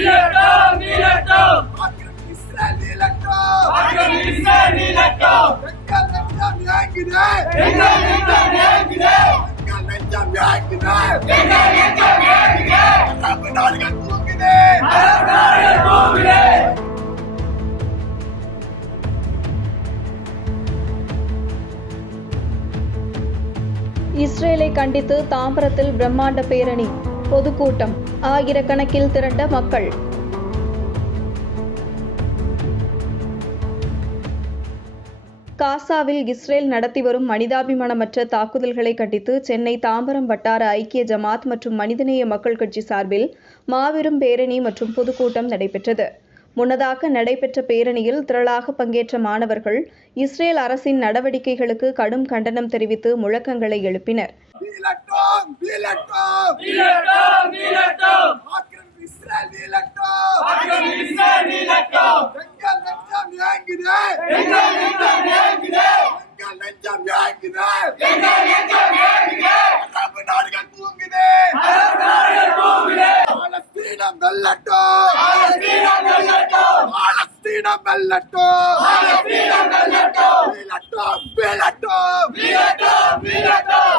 நீலட்டும் நீலட்டும் ஆக்கிரமிப்பு இஸ்ரேல் நீளட்டும். ஆக்கிரமிப்பு இஸ்ரேல் நீலட்டும் எங்கள் நெஞ்சம் ஏங்குது. எங்கள் நெஞ்சம் ஏங்குது எங்கள் நெஞ்சம் ஏங்குது. எங்கள் நெஞ்சம் ஏங்குது அரபு நாடுகள் தூங்குது. அரபு நாடுகள் தூங்குது இஸ்ரேலை கண்டித்து தாம்பரத்தில் பிரம்மாண்ட பேரணி பொதுக்கூட்டம் ஆயிரக்கணக்கில் திரண்ட மக்கள். காசாவில் இஸ்ரேல் நடத்தி வரும் மனிதாபிமானமற்ற தாக்குதல்களை கண்டித்து சென்னை தாம்பரம் வட்டார ஐக்கிய ஜமாத் மற்றும் மனிதநேய மக்கள் கட்சி சார்பில் மாபெரும் பேரணி மற்றும் பொதுக்கூட்டம் நடைபெற்றது. முன்னதாக நடைபெற்ற பேரணியில் திரளாக பங்கேற்ற மாணவர்கள் இஸ்ரேல் அரசின் நடவடிக்கைகளுக்கு கடும் கண்டனம் தெரிவித்து முழக்கங்களை எழுப்பினர். நீளட்டும், நீளட்டும். நீலட்டும் நீலட்டும் ஆக்கிரமிப்பு இஸ்ரேல் நீளட்டும். ஆக்கிரமிப்பு இஸ்ரேல் நீலட்டும் எங்கள் நெஞ்சம் ஏங்குது. எங்கள் நெஞ்சம் ஏங்குது எங்கள் நெஞ்சம் ஏங்குது. எங்கள் நெஞ்சம் ஏங்குது அரபு நாடுகள் தூங்குது. அரபு நாடுகள் தூங்குது பாலஸ்தீனம் வெல்லட்டும். பாலஸ்தீனம் வெல்லட்டும் பாலஸ்தீனம் வெல்லட்டும். பாலஸ்தீனம் வெல்லட்டும் வீழட்டும், வீழட்டும். வீழட்டும் வீழட்டும்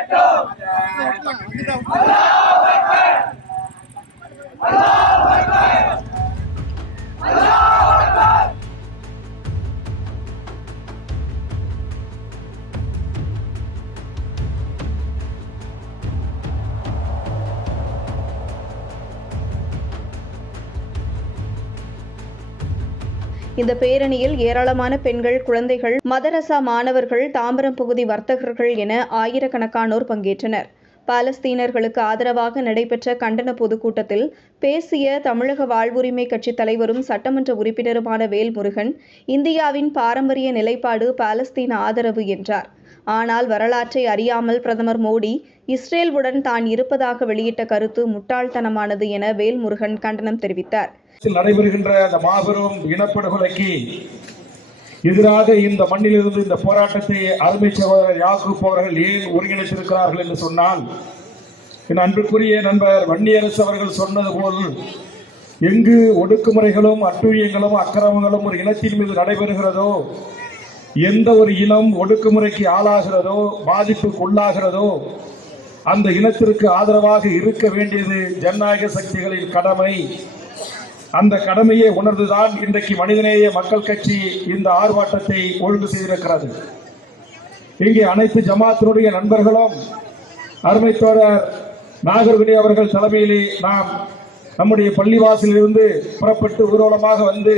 இந்த பேரணியில் ஏராளமான பெண்கள் குழந்தைகள் மதரசா மாணவர்கள் தாம்பரம் பகுதி வர்த்தகர்கள் என ஆயிரக்கணக்கானோர் பங்கேற்றனர். பாலஸ்தீனர்களுக்கு ஆதரவாக நடைபெற்ற கண்டன பொதுக்கூட்டத்தில் பேசிய தமிழக வாழ்வுரிமை கட்சி தலைவரும் சட்டமன்ற உறுப்பினருமான வேல்முருகன் இந்தியாவின் பாரம்பரிய நிலைப்பாடு பாலஸ்தீன ஆதரவு என்றார். ஆனால் வரலாற்றை அறியாமல் பிரதமர் மோடி இஸ்ரேலுடன் தான் இருப்பதாக வெளியிட்ட கருத்து முட்டாள்தனமானது என வேல்முருகன் கண்டனம் தெரிவித்தார். நடைபெறுகின்ற அந்த மாபெரும் இனப்படுகொலைக்கு எதிராக இந்த மண்ணிலிருந்து இந்த போராட்டத்தை அருமை சகோதரர் யாக்கூப் அவர்கள் ஏன் ஒருங்கிணைத்திருக்கிறார்கள் என்று சொன்னால் என் அன்புக்குரிய நண்பர் வன்னியரசு அவர்கள் சொன்னது போல் எங்கு ஒடுக்குமுறைகளும் அட்டுழியங்களும் அக்கிரமங்களும் ஒரு இனத்தின் மீது நடைபெறுகிறதோ எந்த ஒரு இனம் ஒடுக்குமுறைக்கு ஆளாகிறதோ பாதிப்புக்கு உள்ளாகிறதோ அந்த இனத்திற்கு ஆதரவாக இருக்க வேண்டியது ஜனநாயக சக்திகளின் கடமை. அந்த கடமையை உணர்ந்துதான் இன்றைக்கு மனிதநேய மக்கள் கட்சி இந்த ஆர்ப்பாட்டத்தை ஒழுங்கு செய்திருக்கிறது. இங்கே அனைத்து ஜமாத்தினுடைய நண்பர்களும் அருமைத்தோழர் நாகர்குடி அவர்கள் தலைமையிலே நாம் நம்முடைய பள்ளிவாசலிலிருந்து புறப்பட்டு ஊர்வலமாக வந்து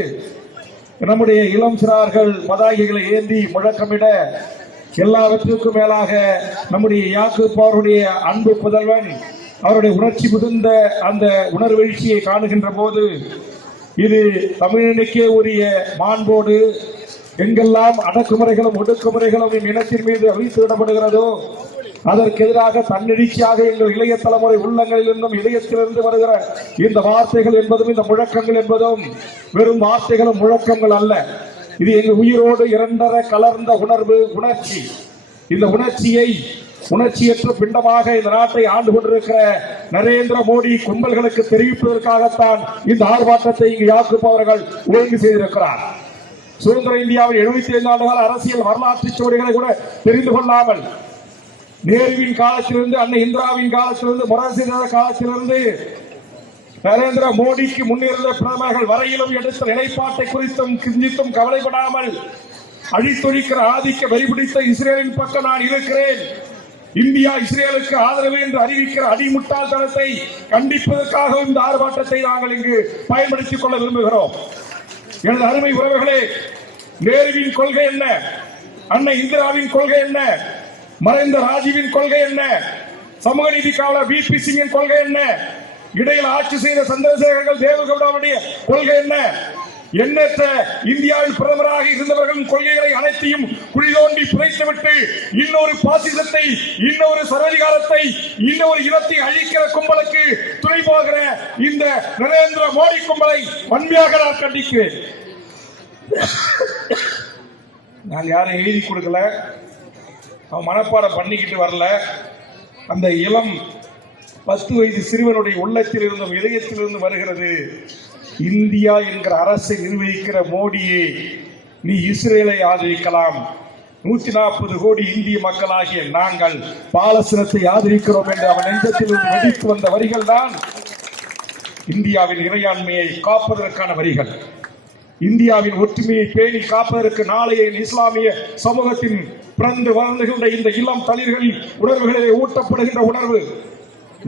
நம்முடைய இளம் சிறார்கள் பதாகைகளை ஏந்தி முழக்கமிட எல்லாவற்றிற்கும் மேலாக நம்முடைய யாக்கு போருடைய அன்பு புதல்வன் அவருடைய உணர்ச்சி மிகுந்த அந்த உணர்வெழுச்சியை காணுகின்ற போது இது தமிழனுக்கே உரிய மாண்போடு எங்கெல்லாம் அடக்குமுறைகளும் ஒடுக்குமுறைகளும் என் இனத்தின் மீது அழித்து விடப்படுகிறதோ அதற்கு எதிராக தன்னெழுச்சியாக எங்கள் இளைய தலைமுறை உள்ளங்களிலிருந்தும் இதயத்திலிருந்து வருகிற இந்த வார்த்தைகள் என்பதும் இந்த முழக்கங்கள் என்பதும் வெறும் வார்த்தைகளும் முழக்கங்கள் அல்ல. இது எங்கள் உயிரோடு இரண்டர கலர்ந்த உணர்வு உணர்ச்சி. இந்த உணர்ச்சியை உணர்ச்சியற்ற பிண்டமாக இந்த நாட்டை ஆண்டு கொண்டிருக்கிற நரேந்திர மோடி கும்பல்களுக்கு தெரிவிப்பதற்காகத்தான் இந்த ஆர்ப்பாட்டத்தை இங்கு யாக்குப் அவர்கள் ஒழுங்கு செய்திருக்கிறார். சுதந்திர இந்தியாவில் எழுபத்தி ஐந்து ஆண்டுகால அரசியல் வரலாற்று சுவடிகளை கூட தெரிந்து கொள்ளாமல் நேருவின் காலத்திலிருந்து அன்னை இந்திராவின் காலத்திலிருந்து முரசிதர காலத்திலிருந்து நரேந்திர மோடிக்கு முன்னிருந்த பிரதமர்கள் வரையிலும் எடுத்த நிலைப்பாட்டை குறித்தும் கிஞ்சித்தும் கவலைப்படாமல் அழித்தொழிக்கிற ஆதிக்க வெறிபிடித்த இஸ்ரேலின் பக்கம் நான் இருக்கிறேன். இந்தியா இஸ்ரேலுக்கு ஆதரவு என்று அறிவிக்கிற அடிமுட்டாள்தனத்தை கண்டிப்பதற்காக இந்த ஆர்ப்பாட்டத்தை நாங்கள் இங்கு பயன்படுத்திக் கொள்ள விரும்புகிறோம். எனது அருமை உறவுகளே நேருவின் கொள்கை என்ன? அன்னை இந்திராவின் கொள்கை என்ன? மறைந்த ராஜீவின் கொள்கை என்ன? சமூக நீதி காவலர் வி. பி. சிங்கின் கொள்கை என்ன? இடையில் ஆட்சி செய்த சந்திரசேகர்கள் தேவகவுடாவுடைய கொள்கை என்ன? எண்ணற்ற இந்தியாவில் பிரதமராக இருந்தவர்களின் கொள்கைகளை அனைத்தையும் குழிதோண்டி புதைத்துவிட்டு இன்னொரு பாசிசத்தை இன்னொரு சர்வதிகாரத்தை இன்னொரு இனத்தை அழிக்கிற கும்பலுக்கு துணை போகிற இந்த நரேந்திர மோடி கும்பலை வன்மையாக நான் கண்டிக்கிறேன். நான் யாரும் எழுதி கொடுக்கல. அவன் மனப்பாடம் பண்ணிக்கிட்டு வரல. அந்த இளம் பத்து வயது சிறுவனுடைய உள்ளத்தில் இருந்தும் இதயத்திலிருந்து வருகிறது. இந்தியா என்கிற அரசை நிர்வகிக்கிற மோடியே நீ இஸ்ரேலை ஆதரிக்கலாம். நூத்தி நாற்பது கோடி இந்திய மக்களாகிய நாங்கள் பாலஸ்தீனத்தை ஆதரிக்கிறோம் என்று அவன் நெஞ்சத்தில் இருந்து வெடித்து வந்த வரிகள் தான் இந்தியாவின் இறையாண்மையை காப்பதற்கான வரிகள். இந்தியாவின் ஒற்றுமையை பேணி காப்பதற்கு நாளைய இஸ்லாமிய சமூகத்தின் பிறந்து வளர்ந்துகின்ற இந்த இளம் தளிர்கள் உணர்வுகளிலே ஊட்டப்படுகின்ற உணர்வு.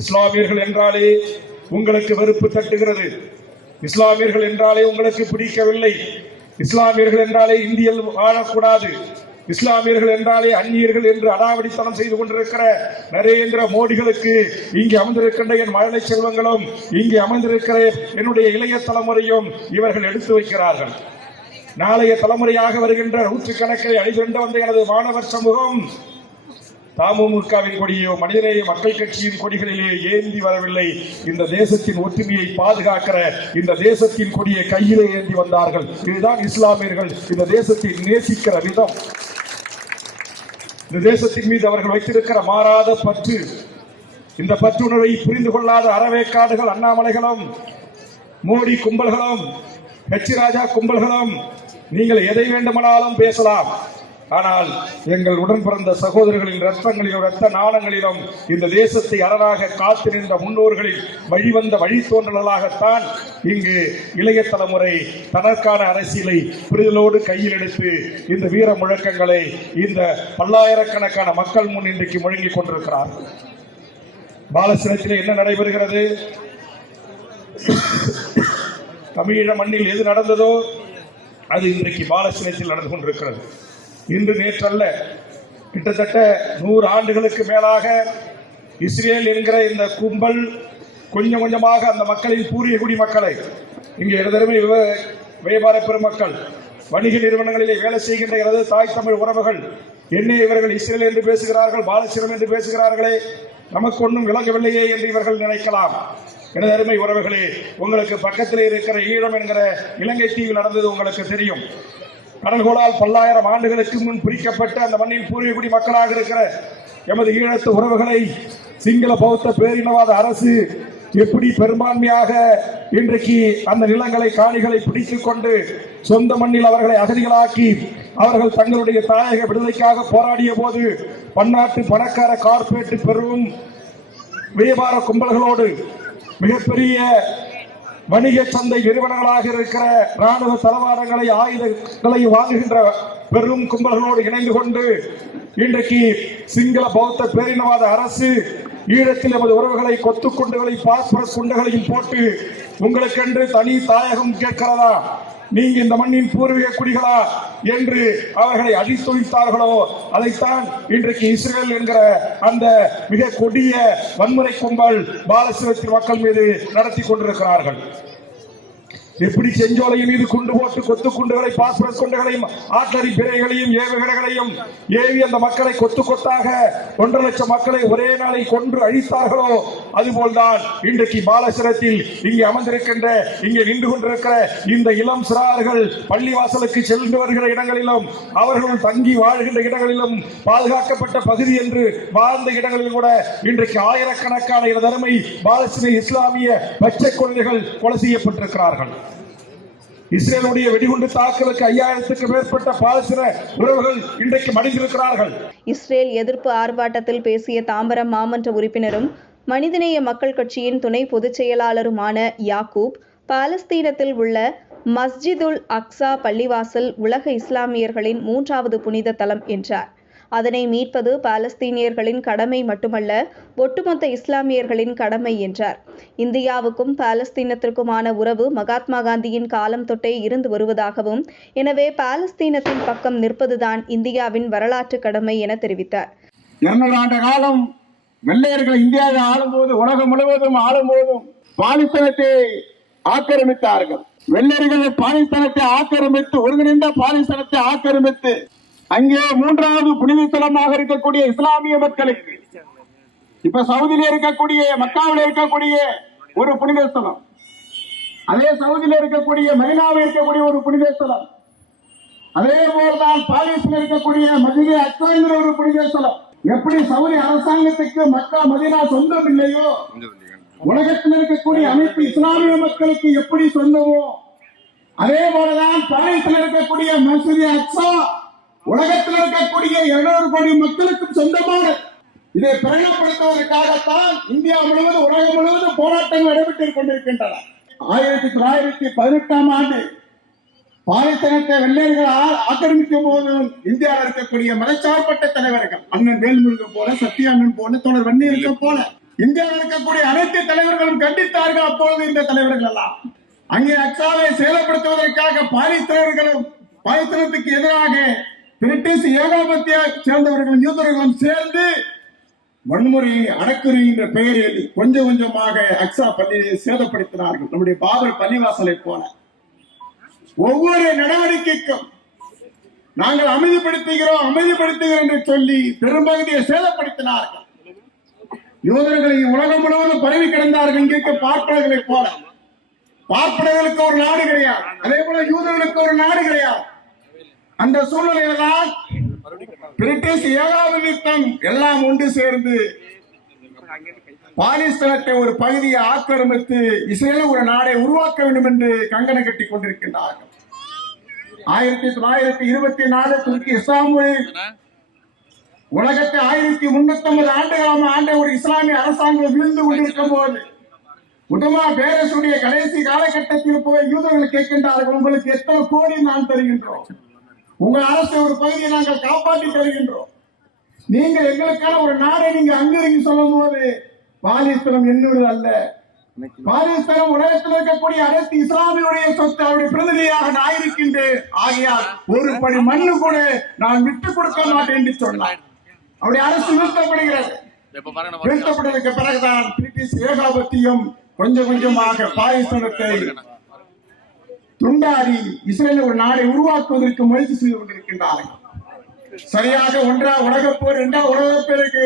இஸ்லாமியர்கள் என்றாலே உங்களுக்கு வெறுப்பு தட்டுகிறது. இஸ்லாமியர்கள் என்றாலே உங்களுக்கு பிடிக்கவில்லை. இஸ்லாமியர்கள் என்றாலே இந்தியில் வாழக்கூடாது. இஸ்லாமியர்கள் என்றாலே அந்நியர்கள் என்று அடாவடித்தனம் செய்து கொண்டிருக்கிற நரேந்திர மோடிகளுக்கு இங்கே அமர்ந்திருக்கின்ற என் மழலை செல்வங்களும் இங்கே அமர்ந்திருக்கிற என்னுடைய இளைய தலைமுறையும் இவர்கள் எடுத்து வைக்கிறார்கள். நாளைய தலைமுறையாக வருகின்ற நூற்றுக்கணக்கில் அணிதிரண்டு வந்த எனது மாணவர் சமூகம் தமுமுகவின் கொடியோ மனிதநேய மக்கள் கட்சியின் கொடிகளிலே ஏந்தி வரவில்லை. இந்த தேசத்தின் ஒற்றுமையை பாதுகாக்கிற இந்த தேசத்தின் கொடியை கையிலே ஏந்தி வந்தார்கள். இதுதான் இஸ்லாமியர்கள். இந்த தேசத்தை நேசிக்கிற விதம். இந்த தேசத்தின் மீது அவர்கள் வைத்திருக்கிற மாறாத பற்று. இந்த பற்றுணர்வை புரிந்து கொள்ளாத அறவேக்காடுகள் அண்ணாமலைகளும் மோடி கும்பல்களும் ஹெச் ராஜா கும்பல்களும் நீங்கள் எதை வேண்டுமானாலும் பேசலாம். ஆனால் எங்கள் உடன் பிறந்த சகோதரர்களின் ரத்தங்களிலும் ரத்த நாணங்களிலும் இந்த தேசத்தை அரணாக காத்து நின்ற முன்னோர்களின் வழிவந்த வழித்தோன்றலாகத்தான் இங்கு இளைய தலைமுறை தனக்கான அரசியலை புரிதலோடு கையில் எடுத்து இந்த வீர முழக்கங்களை இந்த பல்லாயிரக்கணக்கான மக்கள் முன் இன்றைக்கு முழங்கிக் கொண்டிருக்கிறார்கள் பாலஸ்தீனத்தில் என்ன நடைபெறுகிறது? தமிழீழ மண்ணில் எது நடந்ததோ அது இன்றைக்கு பாலஸ்தீனத்தில் நடந்து கொண்டிருக்கிறது. இன்று நேற்றல்ல கிட்டத்தட்ட நூறு ஆண்டுகளுக்கு மேலாக இஸ்ரேல் என்கிற இந்த கும்பல் கொஞ்சம் கொஞ்சமாக அந்த மக்களின் பூரிய குடி மக்களை இங்கே இடதருமை வியாபார பெருமக்கள் வணிக நிறுவனங்களிலே வேலை செய்கின்ற எனது தாய் தமிழ் உறவுகள் என்ன இவர்கள் இஸ்ரேல் என்று பேசுகிறார்கள் பாலஸ்தீனம் என்று பேசுகிறார்களே நமக்கு ஒன்றும் விளங்கவில்லையே என்று இவர்கள் நினைக்கலாம். எனது அருமை உறவுகளே உங்களுக்கு பக்கத்தில் இருக்கிற ஈழம் என்கிற இலங்கை தீவில் நடந்தது உங்களுக்கு தெரியும். கடல்கோளால் பல்லாயிரம் ஆண்டுகளுக்கு முன் பிரிக்கப்பட்ட அந்த மண்ணின் பூர்வீகுடி மக்களாக இருக்கிற எமது ஈழத்து உறவுகளை சிங்கள பௌத்த பேரினவாத அரசு எப்படி பெரும்பான்மையாக இன்றைக்கு அந்த நிலங்களை காணிகளை பிடித்துக் கொண்டு சொந்த மண்ணில் அவர்களை அகதிகளாக்கி அவர்கள் தங்களுடைய தாயக விடுதலைக்காக போராடிய போது பன்னாட்டு பணக்கார கார்பரேட் பெரும் வியாபார கும்பல்களோடு மிகப்பெரிய வணிக சந்தை நிறுவனங்களாக இருக்கிற ராணுவ தளவாடங்களை ஆயுதங்களை வாங்குகின்ற பெரும் கும்பல்களோடு இணைந்து கொண்டு இன்றைக்கு சிங்கள பௌத்த பேரினவாத அரசு ஈழத்தில் எமது உறவுகளை கொத்து குண்டுகளை பாஸ்பரஸ் குண்டுகளையும் போட்டு உங்களுக்கென்று தனி தாயகம் கேட்கிறதா? நீங்க இந்த மண்ணின் பூர்வீக குடிகளா என்று அவர்களை அடித்தொழித்தார்களோ அதைத்தான் இன்றைக்கு இஸ்ரேல் என்கிற அந்த மிக கொடிய வன்முறை கும்பல் பாலஸ்தீனத்தின் மக்கள் மீது நடத்தி கொண்டிருக்கிறார்கள். எப்படி செஞ்சோலையின் மீது குண்டு போட்டு கொத்து குண்டுகளை பாஸ்பரஸ் குண்டுகளையும் ஆட்லரி பிறைகளையும் ஏவுகணைகளையும் ஏவி அந்த மக்களை கொத்து கொத்தாக ஒன்றரை லட்சம் மக்களை ஒரே நாளை கொன்று அழித்தார்களோ அதுபோல்தான் இன்றைக்கு பாலசிரத்தில் இங்கே அமர்ந்திருக்கின்ற இங்கே நின்று கொண்டிருக்கிற இந்த இளம் சிறார்கள் பள்ளிவாசலுக்கு சென்று வருகிற இடங்களிலும் அவர்கள் தங்கி வாழ்கின்ற இடங்களிலும் பாதுகாக்கப்பட்ட பகுதி என்று வாழ்ந்த இடங்களில் கூட இன்றைக்கு ஆயிரக்கணக்கான எனது பாலசிரிய பாலஸ்தீன இஸ்லாமிய பச்சை குழந்தைகள் கொலை செய்யப்பட்டிருக்கிறார்கள். இஸ்ரேலுடைய வெடிகுண்டு தாக்குதலுக்கு ஐயாயிரத்துக்கு மேற்பட்ட பாலஸ்தீன உறவுகள் இன்றைக்கு மடிந்திருக்கிறார்கள். இஸ்ரேல் எதிர்ப்பு ஆர்ப்பாட்டத்தில் பேசிய தாம்பரம் மாமன்ற உறுப்பினரும் மனிதநேய மக்கள் கட்சியின் துணை பொதுச் செயலாளருமான யாக்கூப் பாலஸ்தீனத்தில் உள்ள மஸ்ஜிதுல் அக்ஸா பள்ளிவாசல் உலக இஸ்லாமியர்களின் மூன்றாவது புனித தலம் என்றார். அதனை மீட்பது பாலஸ்தீனியர்களின் கடமை மட்டுமல்ல ஒட்டுமொத்த இஸ்லாமியர்களின் கடமை என்றார். இந்தியாவுக்கும் பாலஸ்தீனத்திற்குமான உறவு மகாத்மா காந்தியின் காலம் தொட்டே இருந்து வருவதாகவும் எனவே பாலஸ்தீனத்தின் பக்கம் நிற்பதுதான் இந்தியாவின் வரலாற்று கடமை என தெரிவித்தார். இருநூறு ஆண்டு காலம் வெள்ளையர்கள் இந்தியாவை ஆளும்போது உலகம் முழுவதும் ஆளும்போதும் பாலிஸ்தீனத்தை ஆக்கிரமித்தார்கள். வெள்ளையர்கள் பாலிஸ்தீனத்தை ஆக்கிரமித்து ஒருங்கிணைந்த பாலிஸ்தீனத்தை ஆக்கிரமித்து அங்கே மூன்றாவது புனித தலமாக இருக்கக்கூடிய இஸ்லாமிய மக்களுக்கு இப்ப சவுதியில இருக்கக்கூடிய மக்காவில் இருக்கக்கூடிய ஒரு புனித ஸ்தலம் அதே சவுதியில இருக்கக்கூடிய மதினாவில் இருக்கக்கூடிய ஒரு புனித ஸ்தலம் அதே போலதான் பாரிஸில் இருக்கக்கூடிய மதிலே அக்ஸாங்கிற ஒரு புனித ஸ்தலம் எப்படி சவுதி அரசாங்கத்துக்கு மக்கா மதினா சொந்தம் இல்லையோ? உலகத்தில் இருக்கக்கூடிய அனைத்து இஸ்லாமிய மக்களுக்கு எப்படி சொந்தமோ? அதே போலதான் பாரிஸில் இருக்கக்கூடிய மசூதி அச்சா உலகத்தில் இருக்கக்கூடிய இருநூறு கோடி மக்களுக்கும் சொந்தமான இதை பிரகடனப்படுத்துவதற்காகத்தான் இந்தியா முழுவதும் உலகம் முழுவதும் போராட்டங்கள் நடைபெற்றுக் கொண்டிருக்கின்றன. ஆயிரத்தி தொள்ளாயிரத்தி பதினெட்டாம் ஆண்டு பாலஸ்தீனத்தை வெள்ளையர்கள் ஆ- ஆக்கிரமிக்கும் போதும் இந்தியாவில் இருக்கக்கூடிய மதச்சார்பற்ற தலைவர்கள் அண்ணன் வேல்முருகன் போல சத்யானன் போல தொடர் வன்னியர்கள் போல இந்தியாவில் இருக்கக்கூடிய அனைத்து தலைவர்களும் கண்டித்தார்கள் அப்பொழுது இந்த தலைவர்கள் எல்லாம். அங்கே அச்சாலை செயல்படுத்துவதற்காக பாலிஸ்தீனர்களும் பாலிஸ்தீனத்துக்கு எதிராக பிரிட்டிஷ் ஏகாபத்திய சேர்ந்தவர்களும் யூதர்களும் சேர்ந்து வன்முறை அடக்குறி என்ற பெயரில் கொஞ்சம் கொஞ்சமாக அக்ஸா பள்ளியை சேதப்படுத்தினார்கள். நம்முடைய பாபர் பள்ளிவாசலை போல. ஒவ்வொரு நடவடிக்கைக்கும் நாங்கள் அமைதிப்படுத்துகிறோம் அமைதிப்படுத்துகிறோம் என்று சொல்லி பெரும்பகுதியை சேதப்படுத்தினார்கள். யூதர்களை உலகம் முழுவதும் பரவி கிடந்தார்கள். இங்கிருக்க பார்ப்பனர்களை போல. பார்ப்பனர்களுக்கு ஒரு நாடு கிடையாது. அதே போல யூதர்களுக்கு ஒரு நாடு கிடையாது. அந்த சூழ்நிலையில தான் பிரிட்டிஷ் ஏகாதிபத்தியம் எல்லாம் ஒன்று சேர்ந்து பாலிஸ்தீனத்தை ஒரு பகுதியை ஆக்கிரமித்து இஸ்ரேல ஒரு நாடை உருவாக்க வேண்டும் என்று கங்கணம் கட்டிக் கொண்டிருக்கின்றார்கள். ஆயிரத்தி தொள்ளாயிரத்தி இருபத்தி நாலு துருக்கி இஸ்லாமிய உலகத்தை ஆயிரத்தி முன்னூத்தி ஐம்பது ஆண்டுகளாக ஆண்ட ஒரு இஸ்லாமிய அரசாங்கம் விழுந்து கொண்டிருக்கும் போது உதமா பேரசுடைய கடைசி காலகட்டத்தில் போய் யூதர்கள் கேட்கின்றார்கள் உங்களுக்கு எத்தனை கோடி நான் தருகின்றோம்? உங்கள் அரசு ஒரு பகுதியை நாங்கள் காப்பாற்றி தருகின்றோம். நீங்கள் எங்களுக்கான ஒரு நாடை நீங்க அங்கிருந்து சொல்லும் போது பாலிஸ்தலம் என்னோடு அல்ல. பாலிஸ்தலம் உலகத்தில் இருக்கக்கூடிய அனைத்து இஸ்லாமியுடைய சொத்து அவருடைய பிரதிநிதியாக நான் இருக்கின்றேன். ஆகையால் ஒரு படி மண்ணு கூட நான் விட்டுக் கொடுக்க மாட்டேன் என்று சொன்னார். அவருடைய அரசு வீழ்த்தப்படுகிறது. வீழ்த்தப்பட்டதற்கு பிறகுதான் பிரிட்டிஷ் ஏகாபத்தியம் கொஞ்சம் கொஞ்சமாக பாகிஸ்தானத்தை துண்டாடி இஸ்ரேல ஒரு நாளை உருவாக்குவதற்கு முயற்சி செய்து கொண்டிருக்கின்றார்கள் சரியாக ஒன்றா உலக போர் இரண்டாம் உலக போருக்கு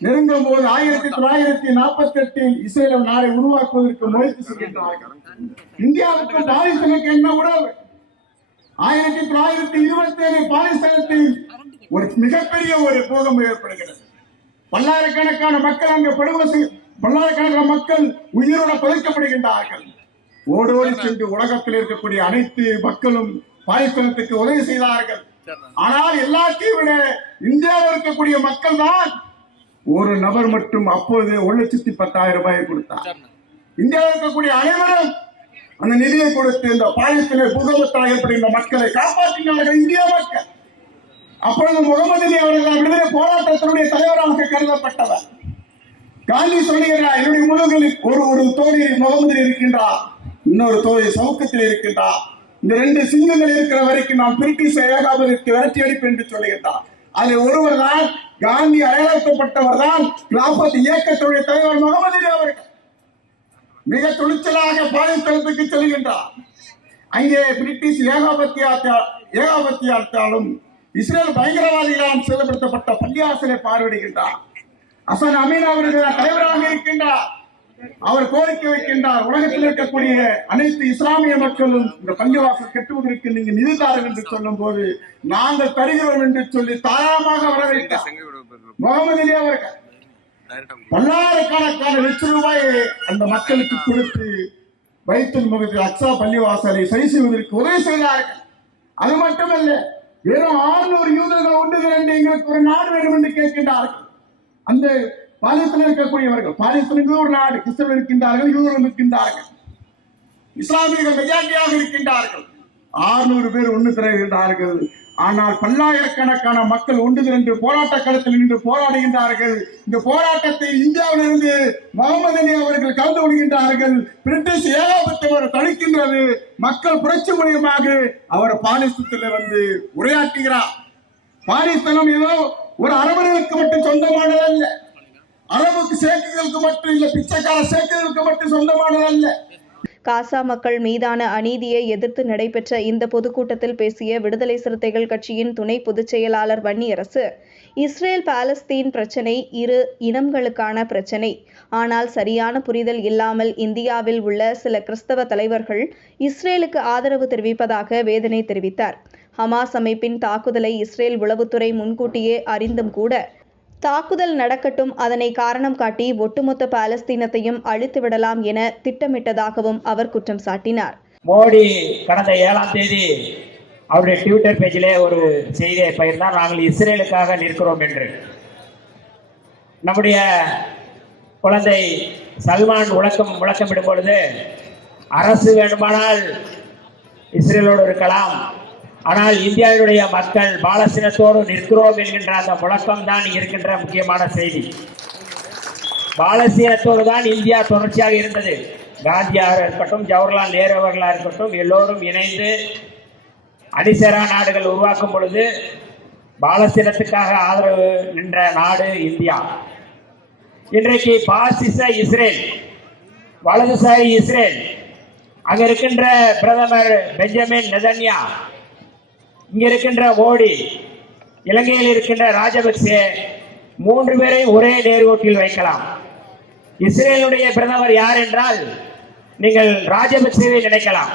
நெருங்கும் போது ஆயிரத்தி தொள்ளாயிரத்தி நாற்பத்தி எட்டில் இஸ்ரேல நாளை உருவாக்குவதற்கு முயற்சி செய்கின்றார்கள். இந்தியாவுக்கு பாகிஸ்தானுக்கு என்ன உறவு? ஆயிரத்தி தொள்ளாயிரத்தி இருபத்தி ஏழு பாகிஸ்தானத்தில் ஒரு மிகப்பெரிய ஒரு பூகம்பம் ஏற்படுகிறது. பல்லாயிரக்கணக்கான மக்கள் அங்கு படுகொலை பல்லாயிரக்கணக்கான மக்கள் உயிரோட புதைக்கப்படுகின்றார்கள். ஓடோடி சென்று உலகத்தில் இருக்கக்கூடிய அனைத்து மக்களும் பாகிஸ்தானத்துக்கு உதவி செய்தார்கள். ஆனால் எல்லாத்தையும் விட இந்தியாவில் இருக்கக்கூடிய மக்கள் தான் ஒரு நபர் மட்டும் அப்போது ஒரு லட்சத்தி பத்தாயிரம் ரூபாயை கொடுத்தார். இந்தியாவில் இருக்கக்கூடிய அனைவரும் அந்த நிதியை கொடுத்து இந்த பாகிஸ்தான பூகம்பத்தால் ஏற்படுகின்ற மக்களை காப்பாற்றினார்கள் இந்திய மக்கள். அப்பொழுது முகமது அலி அவர்கள் விடுதலை போராட்டத்தினுடைய தலைவராக கருதப்பட்டவர். காந்தி சொல்லுகிறார் என்னுடைய முதுகில் ஒரு ஒரு தோழி முகமது இருக்கின்றார். இன்னொரு தோழி சவுக்கத்தில் இருக்கின்றார். இந்த ரெண்டு சிங்கங்கள் இருக்கிற வரைக்கும் நான் பிரிட்டிஷ் ஏகாபதிக்கு விரட்டி அடிப்பு என்று சொல்லுகின்றார். அதில் ஒருவர் தான் காந்தி அடையாளத்தப்பட்டவர் தான் கிலாபத் இயக்கத்துடைய தலைவர் முகமது அலி அவர்கள். மிக துணிச்சலாக பாகிஸ்தானத்துக்கு செல்கின்றார். அங்கே பிரிட்டிஷ் ஏகாபத்தியா ஏகாபத்தியாத்தாலும் இஸ்ரேல் பயங்கரவாதிகளால் செயல்படுத்தப்பட்ட பள்ளியாசலை பார்வையிடுகின்றார். அசன் அமீன் அவர்கள் தலைவராக இருக்கின்றார். அவர் கோரிக்கை வைக்கின்றார். உலகத்தில் இருக்கக்கூடிய அனைத்து இஸ்லாமிய மக்களும் இந்த பள்ளிவாசல் கட்டுவதற்கு நீங்க நிதி தாரம் என்று சொல்லும் போது நாங்கள் தருகிறோம் என்று சொல்லி தாராளமாக வரவேற்றார். முகமது அலி அவர்கள் பல்லாயிரக்கணக்கான லட்ச ரூபாயை அந்த மக்களுக்கு கொடுத்து வைத்தல் முகத்தில் அக்ஸா பள்ளிவாசலை சரி செய்வதற்கு உதவி செய்தார்கள். அது மட்டுமல்ல வெறும் ஆறுநூறு யூதர்கள் ஒன்று திரண்டு எங்களுக்கு ஒரு நாடு வேண்டும் என்று கேட்கின்றார்கள். அந்த பாலிஸ்தீனில் இருக்கக்கூடியவர்கள் பாலிஸ்தீனுக்கு ஒரு நாடு கிறிஸ்தவர்கள் இருக்கின்றார்கள் யூதர்கள் இருக்கின்றார்கள். இஸ்லாமியர்கள் மெஜாரிட்டியாக இருக்கின்றார்கள். ஆறுநூறு பேர் ஒன்று திரள்கின்றார்கள். ஆனால் பல்லாயிரக்கணக்கான மக்கள் ஒன்று திரண்டு போராட்ட களத்தில் நின்று போராடுகின்றார்கள். இந்த போராட்டத்தை இந்தியாவிலிருந்து முகமது அலி அவர்கள் கலந்து கொள்கின்றார்கள். பிரிட்டிஷ் ஏகாபத்தியம் தடுக்கின்றது மக்கள் புரட்சி மூலியமாக அவர் பாலிஸ்தத்தில் வந்து உரையாற்றுகிறார். பாலிஸ்தனம் ஏதோ ஒரு அரபர்களுக்கு மட்டும் சொந்தமானதல்ல. அரபுக்கு சேக்குகளுக்கு மட்டும் இல்ல பிச்சைக்கார சேக்குகளுக்கு மட்டும் சொந்தமானது அல்ல. காசா மக்கள் மீதான அநீதியை எதிர்த்து நடைபெற்ற இந்த பொதுக்கூட்டத்தில் பேசிய விடுதலை சிறுத்தைகள் கட்சியின் துணை பொதுச் செயலாளர் வன்னியரசு இஸ்ரேல் பாலஸ்தீன் பிரச்சினை இரு இனங்களுக்கான பிரச்சினை. ஆனால் சரியான புரிதல் இல்லாமல் இந்தியாவில் உள்ள சில கிறிஸ்தவ தலைவர்கள் இஸ்ரேலுக்கு ஆதரவு தெரிவிப்பதாக வேதனை தெரிவித்தார். ஹமாஸ் அமைப்பின் தாக்குதலை இஸ்ரேல் உளவுத்துறை முன்கூட்டியே அறிந்தும் கூட தாக்குதல் நடக்கட்டும் அதனை காரணம் காட்டி ஒட்டுமொத்த பாலஸ்தீனத்தையும் அழித்து விடலாம் என திட்டமிட்டதாகவும் அவர் குற்றம் சாட்டினார். மோடி கடந்த ஏழாம் தேதி அவருடைய ட்விட்டர் பேஜிலே ஒரு செய்தியை பகிர்ந்தார். நாங்கள் இஸ்ரேலுக்காக நிற்கிறோம் என்று. நம்முடைய குழந்தை சல்மான் முழக்கம் முழக்கமிடும் பொழுது அரசு வேண்டுமானால் இஸ்ரேலோடு இருக்கலாம் ஆனால் இந்தியாவினுடைய மக்கள் பாலஸ்தீனத்தோடு நிற்கிறோம் என்கின்ற அந்த முழக்கம் தான் இருக்கின்ற முக்கியமான செய்தி. பாலஸ்தீனத்தோடு தான் இந்தியா தொடர்ச்சியாக இருந்தது. காந்தியாக இருக்கட்டும் ஜவஹர்லால் நேரு அவர்களாக இருக்கட்டும் எல்லோரும் இணைந்து அணிசேரா நாடுகள் உருவாக்கும் பொழுது பாலஸ்தீனத்துக்காக ஆதரவு நின்ற நாடு இந்தியா. இன்றைக்கு பாசிச இஸ்ரேல் வலதுசாரி இஸ்ரேல் அங்க இருக்கின்ற பிரதமர் பெஞ்சமின் நெதன்யா இங்க இருக்கின்ற மோடி இலங்கையில் இருக்கின்ற ராஜபக்சே மூன்று பேரை ஒரே நேர்கோட்டில் வைக்கலாம். இஸ்ரேலுடைய பிரதமர் யார் என்றால் நீங்கள் ராஜபக்சேவை நினைக்கலாம்.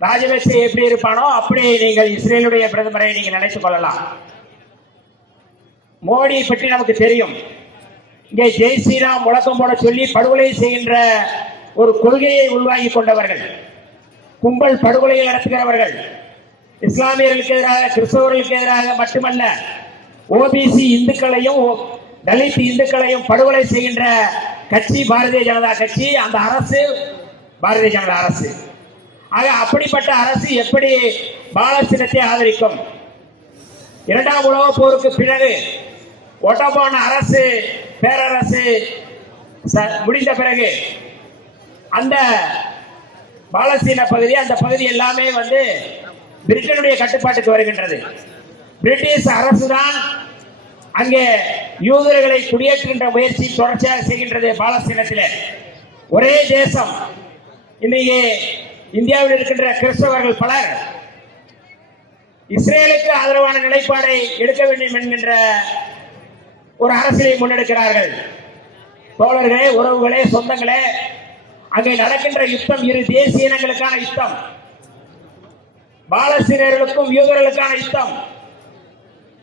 ராஜபக்சே எப்படி இருப்பானோ அப்படி நீங்கள் இஸ்ரேலுடைய பிரதமரை நீங்கள் நினைத்துக் கொள்ளலாம். மோடி பற்றி நமக்கு தெரியும். இங்கே ஜெய் ஸ்ரீராம் முழக்கம் போட சொல்லி படுகொலை செய்கின்ற ஒரு கொள்கையை உள்வாங்கி கொண்டவர்கள். கும்பல் படுகொலையை நடத்துகிறவர்கள். இஸ்லாமியர்களுக்கு எதிராக கிறிஸ்தவர்களுக்கு எதிராக மட்டுமல்ல ஓபிசி இந்துக்களையும் தலித் இந்துக்களையும் படுகொலை செய்கின்ற கட்சி பாரதிய ஜனதா கட்சி அந்த அரசு பாரதிய ஜனதா அரசு. ஆக அப்படிப்பட்ட அரசு எப்படி பாலஸ்தீனத்தை ஆதரிக்கும்? இரண்டாம் உலக போருக்கு பிறகு ஒட்டபோன அரசு பேரரசு ச- முடிந்த பிறகு அந்த பாலஸ்தீன பகுதி அந்த பகுதி எல்லாமே வந்து பிரிட்டனுடைய கட்டுப்பாட்டுக்கு வருகின்றது. பிரிட்டிஷ் அரசு தான் அங்கே யூதர்களை குடியேற்றுகின்ற முயற்சி தொடர்ச்சியாக செய்கின்றது பாலஸ்தீனத்தில். ஒரே தேசம். இன்னைக்கு இந்தியாவில் இருக்கின்ற கிறிஸ்தவர்கள் பலர் இஸ்ரேலுக்கு ஆதரவான நிலைப்பாடை எடுக்க வேண்டும் என்கின்ற ஒரு அரசியலை முன்னெடுக்கிறார்கள். தோழர்களே உறவுகளே சொந்தங்களே அங்கே நடக்கின்ற யுத்தம் இரு தேசிய இனங்களுக்கான யுத்தம். பாலஸ்தீனர்களுக்கும் யூதர்களுக்கான யுத்தம்.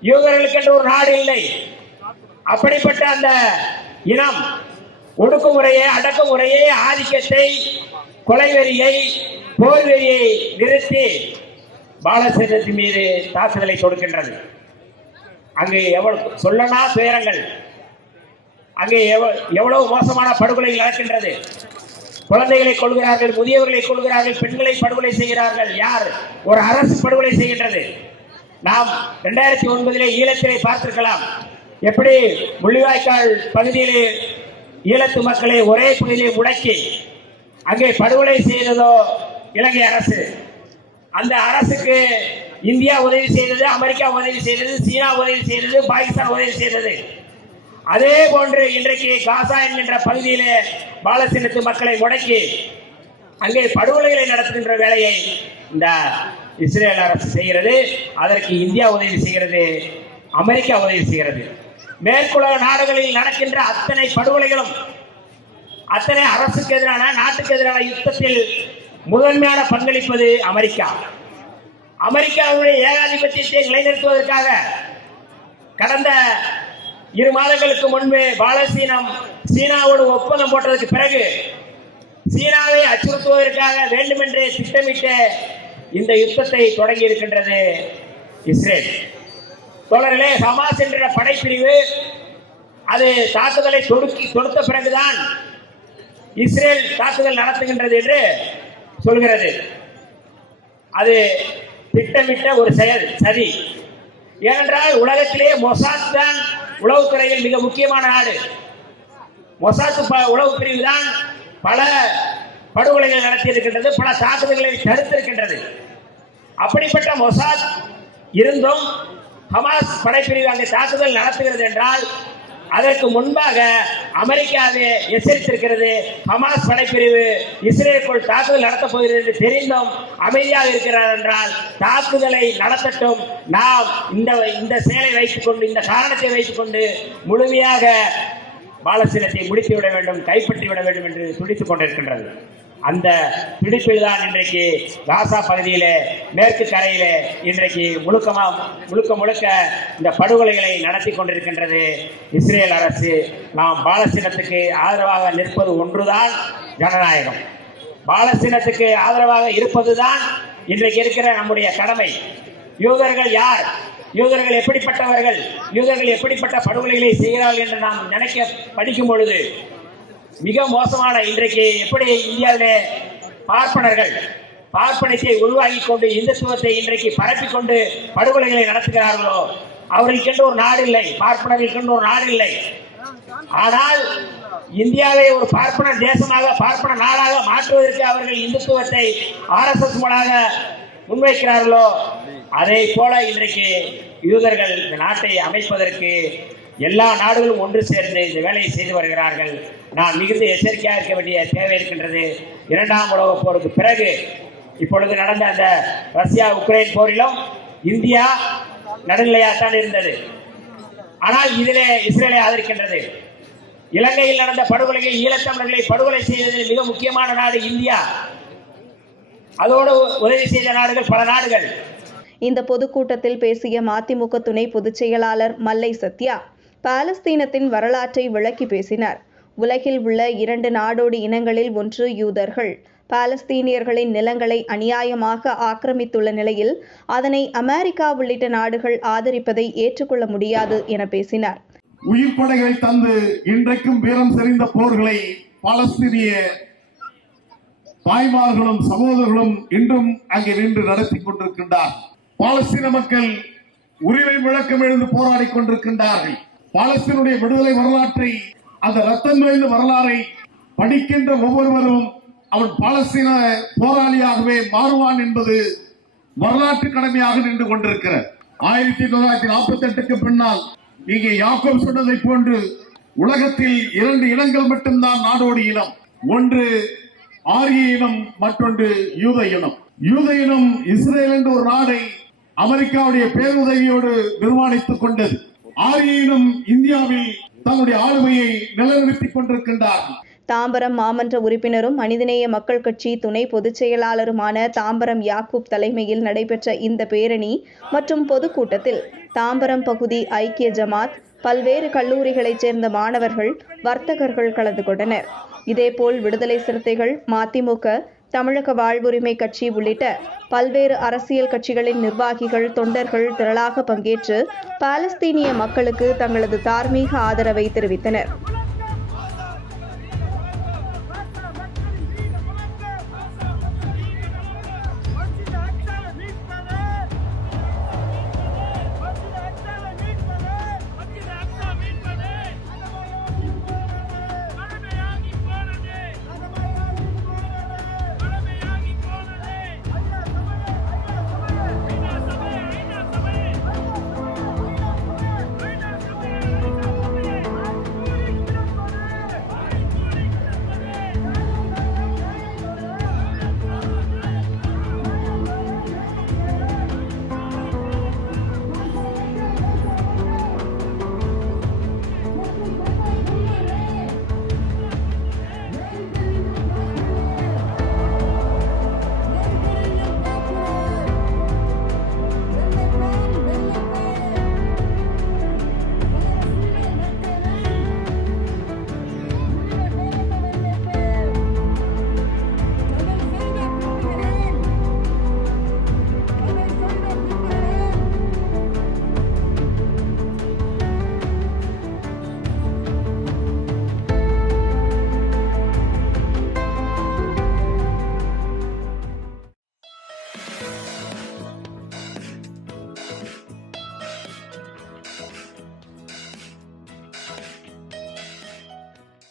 யூதர்களுக்கு என்று ஒரு நாடு இல்லை. அப்படிப்பட்ட அந்த இனம் ஒடுக்குமுறையை அடக்குமுறையை ஆதிக்கத்தை கொலைவெறியை போர்வெறியை நிறுத்தி பாலஸ்தீனத்தின் மீது தாக்குதலை தொடுக்கின்றது. அங்கு எவ்வளவு சொல்லனா துயரங்கள். அங்கே எவ்வ- எவ்வளவு மோசமான படுகொலை நடக்கின்றது. குழந்தைகளை கொள்கிறார்கள் முதியவர்களை கொள்கிறார்கள் பெண்களை படுகொலை செய்கிறார்கள். யார்? ஒரு அரசு படுகொலை செய்கின்றது. நாம் இரண்டாயிரத்தி ஒன்பதிலே ஈழத்திலே பார்த்திருக்கலாம். எப்படி முள்ளிவாய்க்கால் பகுதியிலே ஈழத்து மக்களை ஒரே பகுதியிலே முடக்கி அங்கே படுகொலை செய்ததோ இலங்கை அரசு. அந்த அரசுக்கு இந்தியா உதவி செய்தது அமெரிக்கா உதவி செய்தது சீனா உதவி செய்தது பாகிஸ்தான் உதவி செய்தது. அதே போன்று இன்றைக்கு காசா என்கின்ற பகுதியிலே பாலஸ்தீனத்து மக்களை முடக்கி அங்கே படுகொலைகளை நடத்துகின்ற வேலையை இந்த இஸ்ரேல் அரசு செய்கிறது. அதற்கு இந்தியா உதவி செய்கிறது. அமெரிக்கா உதவி செய்கிறது. மேற்குலக நாடுகளில் நடக்கின்ற அத்தனை படுகொலைகளும் அத்தனை அரசுக்கு எதிரான நாட்டுக்கு எதிரான யுத்தத்தில் முதன்மையான பங்களிப்பது அமெரிக்கா. அமெரிக்காவுடைய ஏகாதிபத்தியத்தை நிலைநிறுத்துவதற்காக கடந்த இரு மாதங்களுக்கு முன்பு பாலஸ்தீனம் சீனாவோடு ஒப்பந்தம் போட்டதுக்கு பிறகு சீனாவை அச்சுறுத்துவதற்காக வேண்டுமென்றே திட்டமிட்டு இந்த யுத்தத்தை தொடங்கி இருக்கின்றது இஸ்ரேல். தொடரிலே ஹமாஸ் என்ற படைப்பிரிவு அது தாக்குதலை தொடுக்கி தொடுத்த பிறகுதான் இஸ்ரேல் தாக்குதல் நடத்துகின்றது என்று சொல்கிறது. அது திட்டமிட்ட ஒரு செயல் சதி. ஏனென்றால் உலகத்திலேயே மொசாத் தான் உளவுத்துறையில் மிக முக்கியமான நாடு மொசாத்து ப- உளவு பிரிவு தான் பல படுகொலைகள் நடத்தியிருக்கின்றது பல தாக்குதல்களை தடுத்திருக்கின்றது. அப்படிப்பட்ட மொசாத் இருந்தும் ஹமாஸ் படைப்பிரிவு அங்கே தாக்குதல் நடத்துகிறது என்றால் அதற்கு முன்பாக அமெரிக்காவே எச்சரித்திருக்கிறது. ஹமாஸ் படைப்பிரிவு இஸ்ரேலுக்குள் தாக்குதல் நடத்தப் போகிறது என்று தெரிந்தும் அமைதியாக இருக்கிறார் என்றால் தாக்குதலை நடத்தட்டும். நாம் இந்த இந்த செயலை வைத்துக்கொண்டு இந்த காரணத்தை வைத்துக்கொண்டு முழுமையாக பாலஸ்தீனத்தை முடித்து விட வேண்டும் கைப்பற்றி விட வேண்டும் என்று துடித்துக் கொண்டிருக்கின்றது. அந்த பிடிப்பில் தான் இன்றைக்கு காசா பகுதியில் மேற்கு கரையில் இன்றைக்கு முழுக்கமா முழுக்க முழுக்க இந்த படுகொலைகளை நடத்தி கொண்டிருக்கின்றது இஸ்ரேல் அரசு. நாம் பாலஸ்தீனத்துக்கு ஆதரவாக நிற்பது ஒன்றுதான் ஜனநாயகம். பாலஸ்தீனத்துக்கு ஆதரவாக இருப்பதுதான் இன்றைக்கு இருக்கிற நம்முடைய கடமை. யூதர்கள் யார்? யூதர்கள் எப்படிப்பட்டவர்கள்? யூதர்கள் எப்படிப்பட்ட படுகொலைகளை செய்கிறார்கள் என்று நாம் நினைக்க படிக்கும் பொழுது மிக மோசமான இன்றைக்கு எப்படி இந்தியாவிலே பார்ப்பனர்கள் பார்ப்பனத்தை உருவாக்கி கொண்டு இந்துத்துவத்தை இன்றைக்கு பரப்பி கொண்டு படுகொலைகளை நடத்துகிறார்களோ? அவர்களுக்கென்று ஒரு நாடு இல்லை பார்ப்பனர்களுக்கென்று ஒரு நாடு இல்லை. ஆனால் இந்தியாவை ஒரு பார்ப்பன தேசமாக பார்ப்பன நாடாக மாற்றுவதற்கு அவர்கள் இந்துத்துவத்தை ஆர்எஸ்எஸ் மூலமாக முன்வைக்கிறார்களோ? அதே போல இன்றைக்கு யூதர்கள் இந்த நாட்டை அமைப்பதற்கு எல்லா நாடுகளும் ஒன்று சேர்ந்து இந்த வேலையை செய்து வருகிறார்கள். நான் மிகுந்த எச்சரிக்கையாக இருக்க வேண்டிய தேவை இருக்கின்றது. இரண்டாம் உலகப் போருக்கு பிறகு இப்பொழுது நடந்த அந்த ரஷ்யா உக்ரைன் போரிலும் இந்தியா நடுநிலையாகத்தான் இருந்தது. ஆனால் இதிலே இஸ்ரேலை ஆதரிக்கின்றது. இலங்கையில் நடந்த படுகொலையில் ஈழத்தமிழர்களை படுகொலை செய்ததில் மிக முக்கியமான நாடு இந்தியா. அதோடு உதவி செய்த நாடுகள் பல நாடுகள். இந்த பொதுக்கூட்டத்தில் பேசிய மதிமுக துணை பொதுச் செயலாளர் மல்லை சத்யா பாலஸ்தீனத்தின் வரலாற்றை விளக்கி பேசினார். உலகில் உள்ள இரண்டு நாடோடி இனங்களில் ஒன்று யூதர்கள். பாலஸ்தீனியர்களின் நிலங்களை அநியாயமாக ஆக்கிரமித்துள்ள நிலையில் அதனை அமெரிக்கா உள்ளிட்ட நாடுகள் ஆதரிப்பதை ஏற்றுக்கொள்ள முடியாது என பேசினார். உயிர் படைகளை தந்து இன்றைக்கும் வீரம் செறிந்த போர்களை பாலஸ்தீனிய தாய்மார்களும் சகோதரர்களும் இன்றும் அங்கே நின்று நடத்தி கொண்டிருக்கின்றார். பாலஸ்தீன மக்கள் உரிமை முழக்கம் எழுந்து போராடி கொண்டிருக்கின்றார்கள். பாலஸ்தீனுடைய விடுதலை வரலாற்றை அந்த ரத்தம் நிறைந்த வரலாறை படிக்கின்ற ஒவ்வொருவரும் அவன் பாலஸ்தீன போராளியாகவே மாறுவான் என்பது வரலாற்று கடமையாக நின்று கொண்டிருக்கிறார். ஆயிரத்தி தொள்ளாயிரத்தி நாற்பத்தி எட்டுக்கு பின்னால் இங்கே யாக்கோப் சொன்னதை போன்று உலகத்தில் இரண்டு இனங்கள் மட்டும்தான் நாடோடி இனம். ஒன்று ஆரிய இனம் மற்றொன்று யூத இனம். யூத இனம் இஸ்ரேல் என்ற ஒரு நாடை அமெரிக்காவுடைய பேருதவியோடு நிர்மாணித்துக் கொண்டது. ஆரிய இனம் இந்தியாவில் தன்னுடைய ஆளுமையை நிலைநிறுத்திக் கொண்டிருக்கின்றார்கள் தாம்பரம் மாமன்ற உறுப்பினரும் மனிதநேய மக்கள் கட்சி துணை பொதுச் செயலாளருமான தாம்பரம் யாக்கூப் தலைமையில் நடைபெற்ற இந்த பேரணி மற்றும் பொதுக்கூட்டத்தில் தாம்பரம் பகுதி ஐக்கிய ஜமாத் பல்வேறு கல்லூரிகளைச் சேர்ந்த மாணவர்கள் வர்த்தகர்கள் கலந்து கொண்டனர். இதேபோல் விடுதலை சிறுத்தைகள் மதிமுக தமிழக வாழ்வுரிமை கட்சி உள்ளிட்ட பல்வேறு அரசியல் கட்சிகளின் நிர்வாகிகள் தொண்டர்கள் திரளாக பங்கேற்று பாலஸ்தீனிய மக்களுக்கு தங்களது தார்மீக ஆதரவை தெரிவித்தனர்.